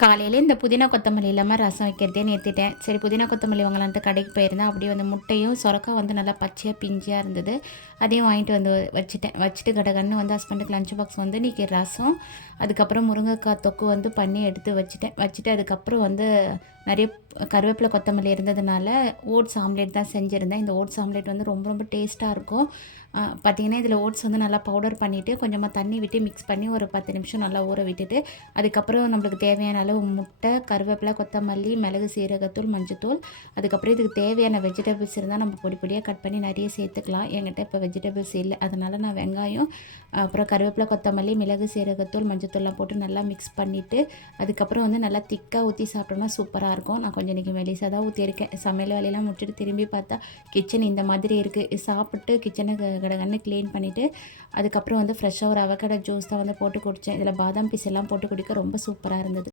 காலையில இந்த புதினா கொத்தமல்லி இல்லாமல் ரசம் வைக்கிறதே நிறுத்திட்டேன். சரி புதினா கொத்தமல்லி வாங்கலான்ட்டு கடைக்கு போயிருந்தேன். அப்படியே வந்து முட்டையும் சொரக்காய் வந்து நல்லா பச்சையா பிஞ்சியா இருந்தது. அதையும் வாங்கிட்டு வந்து வச்சுட்டேன். வச்சுட்டு கடகடன்னு வந்து ஹஸ்பண்டுக்கு லஞ்ச் பாக்ஸ் வந்து இன்றைக்கி ரசம், அதுக்கப்புறம் முருங்கைக்காய் தொக்கு வந்து பண்ணி எடுத்து வச்சுட்டேன். வச்சுட்டு அதுக்கப்புறம் வந்து நிறைய கருவேப்பிலை கொத்தமல்லி இருந்ததுனால ஓட்ஸ் ஆம்லேட் தான் செஞ்சுருந்தேன். இந்த ஓட்ஸ் ஆம்லேட் வந்து ரொம்ப ரொம்ப டேஸ்ட்டாக இருக்கும். பார்த்திங்கன்னா இதில் ஓட்ஸ் வந்து நல்லா பவுடர் பண்ணிவிட்டு கொஞ்சமாக தண்ணி விட்டு மிக்ஸ் பண்ணி ஒரு 10 நிமிஷம் நல்லா ஊற விட்டுட்டு, அதுக்கப்புறம் நம்மளுக்கு தேவையான அளவு முட்டை, கருவேப்பிலை, கொத்தமல்லி, மிளகு, சீரகத்தூள், மஞ்சத்தூள், அதுக்கப்புறம் இதுக்கு தேவையான வெஜிடபிள்ஸ் இருந்தால் நம்ம பொடி பொடியாக கட் பண்ணி நிறைய சேர்த்துக்கலாம். என்கிட்ட இப்போ வெஜிடபிள்ஸ் இல்லை, அதனால் நான் வெங்காயம், அப்புறம் கருவேப்பிலை, கொத்தமல்லி, மிளகு, சீரகத்தூள், மஞ்சத்தூள்லாம் போட்டு நல்லா மிக்ஸ் பண்ணிவிட்டு, அதுக்கப்புறம் வந்து நல்லா திக்காக ஊற்றி சாப்பிட்டோம்னா சூப்பராக இருக்கும். நான் கொஞ்சம் இன்றைக்கி மெலிசாக தான் ஊற்றியிருக்கேன். சமையல் வேலையெல்லாம் முடிச்சுட்டு திரும்பி பார்த்தா கிச்சன் இந்த மாதிரி இருக்குது. சாப்பிட்டு கிச்சனை கடகடன்னு க்ளீன் பண்ணிவிட்டு, அதுக்கப்புறம் வந்து ஃப்ரெஷ்ஷாக ஒரு அவகேடோ ஜூஸ் தான் வந்து போட்டு குடித்தேன். இதில் பாதாம் பீஸ் எல்லாம் போட்டு குடிக்க ரொம்ப சூப்பராக இருந்தது.